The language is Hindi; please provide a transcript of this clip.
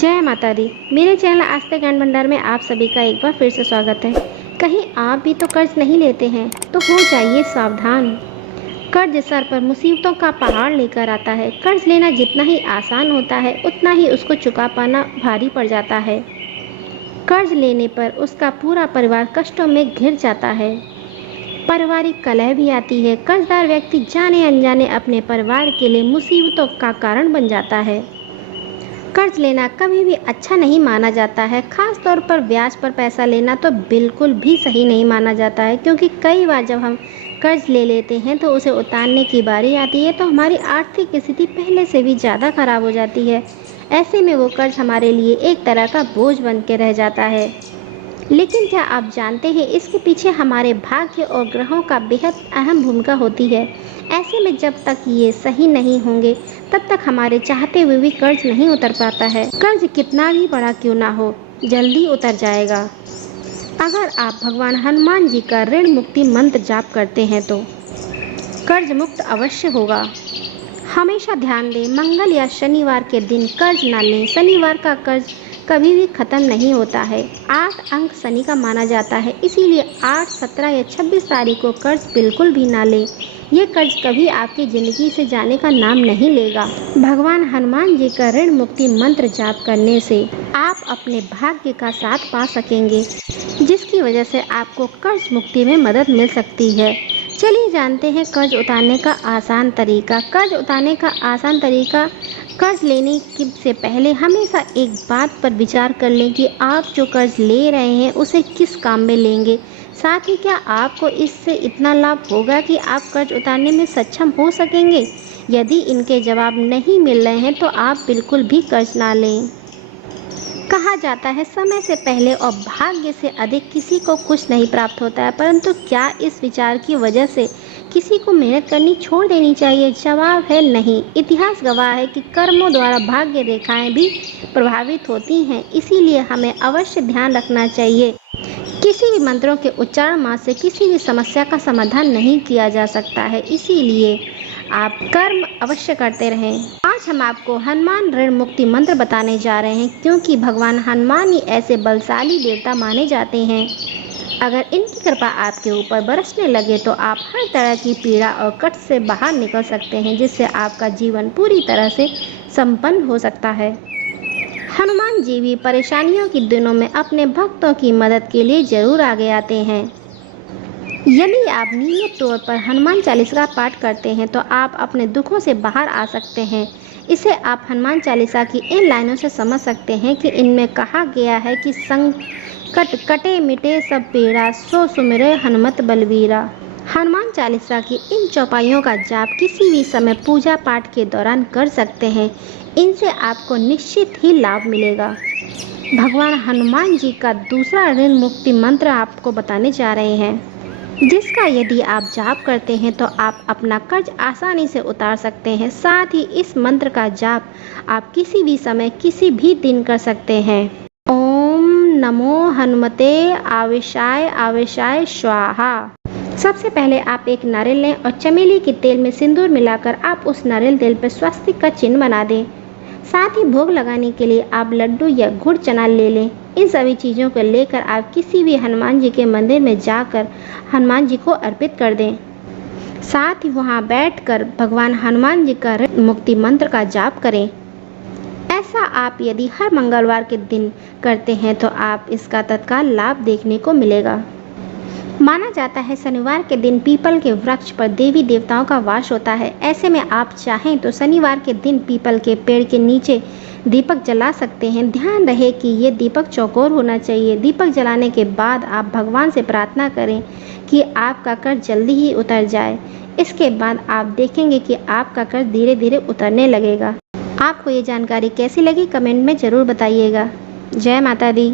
जय माता दी। मेरे चैनल आस्था ज्ञान भंडार में आप सभी का एक बार फिर से स्वागत है। कहीं आप भी तो कर्ज नहीं लेते हैं तो हो जाइए सावधान। कर्ज सर पर मुसीबतों का पहाड़ लेकर आता है। कर्ज लेना जितना ही आसान होता है उतना ही उसको चुका पाना भारी पड़ जाता है। कर्ज लेने पर उसका पूरा परिवार कष्टों में घिर जाता है। पारिवारिक कलह भी आती है। कर्जदार व्यक्ति जाने अनजाने अपने परिवार के लिए मुसीबतों का कारण बन जाता है। कर्ज लेना कभी भी अच्छा नहीं माना जाता है। खास तौर पर ब्याज पर पैसा लेना तो बिल्कुल भी सही नहीं माना जाता है, क्योंकि कई बार जब हम कर्ज ले लेते हैं तो उसे उतारने की बारी आती है तो हमारी आर्थिक स्थिति पहले से भी ज़्यादा खराब हो जाती है। ऐसे में वो कर्ज हमारे लिए एक तरह का बोझ बन के रह जाता है। लेकिन क्या आप जानते हैं, इसके पीछे हमारे भाग्य और ग्रहों का बेहद अहम भूमिका होती है। ऐसे में जब तक ये सही नहीं होंगे तब तक हमारे चाहते हुए भी कर्ज नहीं उतर पाता है। कर्ज कितना भी बड़ा क्यों ना हो, जल्दी उतर जाएगा अगर आप भगवान हनुमान जी का ऋण मुक्ति मंत्र जाप करते हैं तो कर्ज मुक्त अवश्य होगा। हमेशा ध्यान दें, मंगल या शनिवार के दिन कर्ज ना लें। शनिवार का कर्ज कभी भी खत्म नहीं होता है। 8 अंक शनि का माना जाता है, इसीलिए 8, 17 या 26 तारीख को कर्ज बिल्कुल भी ना लें। ये कर्ज कभी आपकी ज़िंदगी से जाने का नाम नहीं लेगा। भगवान हनुमान जी का ऋण मुक्ति मंत्र जाप करने से आप अपने भाग्य का साथ पा सकेंगे, जिसकी वजह से आपको कर्ज मुक्ति में मदद मिल सकती है। चलिए जानते हैं कर्ज उतारने का आसान तरीका। कर्ज उतारने का आसान तरीका। कर्ज लेने से पहले हमेशा एक बात पर विचार कर लें कि आप जो कर्ज ले रहे हैं उसे किस काम में लेंगे। साथ ही क्या आपको इससे इतना लाभ होगा कि आप कर्ज उतारने में सक्षम हो सकेंगे। यदि इनके जवाब नहीं मिल रहे हैं तो आप बिल्कुल भी कर्ज ना लें। कहा जाता है, समय से पहले और भाग्य से अधिक किसी को कुछ नहीं प्राप्त होता है, परंतु क्या इस विचार की वजह से किसी को मेहनत करनी छोड़ देनी चाहिए? जवाब है नहीं। इतिहास गवाह है कि कर्मों द्वारा भाग्य रेखाएं भी प्रभावित होती हैं, इसीलिए हमें अवश्य ध्यान रखना चाहिए। किसी भी मंत्रों के उच्चारण मात्र से किसी भी समस्या का समाधान नहीं किया जा सकता है, इसीलिए आप कर्म अवश्य करते रहें। आज हम आपको हनुमान ऋण मुक्ति मंत्र बताने जा रहे हैं, क्योंकि भगवान हनुमान ही ऐसे बलशाली देवता माने जाते हैं। अगर इनकी कृपा आपके ऊपर बरसने लगे तो आप हर तरह की पीड़ा और कष्ट से बाहर निकल सकते हैं, जिससे आपका जीवन पूरी तरह से संपन्न हो सकता है। हनुमान जी भी परेशानियों के दिनों में अपने भक्तों की मदद के लिए जरूर आगे आते हैं। यदि आप नियमित तौर पर हनुमान चालीसा का पाठ करते हैं तो आप अपने दुखों से बाहर आ सकते हैं। इसे आप हनुमान चालीसा की इन लाइनों से समझ सकते हैं कि इनमें कहा गया है कि संकट कटे मिटे सब पीड़ा, सो सुमिरे हनुमत बलवीरा। हनुमान चालीसा की इन चौपाइयों का जाप किसी भी समय पूजा पाठ के दौरान कर सकते हैं। इनसे आपको निश्चित ही लाभ मिलेगा। भगवान हनुमान जी का दूसरा ऋण मुक्ति मंत्र आपको बताने जा रहे हैं, जिसका यदि आप जाप करते हैं तो आप अपना कर्ज आसानी से उतार सकते हैं। साथ ही इस मंत्र का जाप आप किसी भी समय किसी भी दिन कर सकते हैं। ओम नमो हनुमते आवेशाय आवेशाय स्वाहा। सबसे पहले आप एक नारियल लें और चमेली के तेल में सिंदूर मिलाकर आप उस नारियल तेल पर स्वस्तिक का चिन्ह बना दें। साथ ही भोग लगाने के लिए आप लड्डू या गुड़ चना ले लें। इन सभी चीज़ों को लेकर आप किसी भी हनुमान जी के मंदिर में जाकर हनुमान जी को अर्पित कर दें। साथ ही वहां बैठकर भगवान हनुमान जी का ऋण मुक्ति मंत्र का जाप करें। ऐसा आप यदि हर मंगलवार के दिन करते हैं तो आप इसका तत्काल लाभ देखने को मिलेगा। माना जाता है शनिवार के दिन पीपल के वृक्ष पर देवी देवताओं का वास होता है। ऐसे में आप चाहें तो शनिवार के दिन पीपल के पेड़ के नीचे दीपक जला सकते हैं। ध्यान रहे कि ये दीपक चौकोर होना चाहिए। दीपक जलाने के बाद आप भगवान से प्रार्थना करें कि आपका कर्ज जल्दी ही उतर जाए। इसके बाद आप देखेंगे कि आपका कर्ज धीरे धीरे उतरने लगेगा। आपको ये जानकारी कैसी लगी कमेंट में ज़रूर बताइएगा। जय माता दी।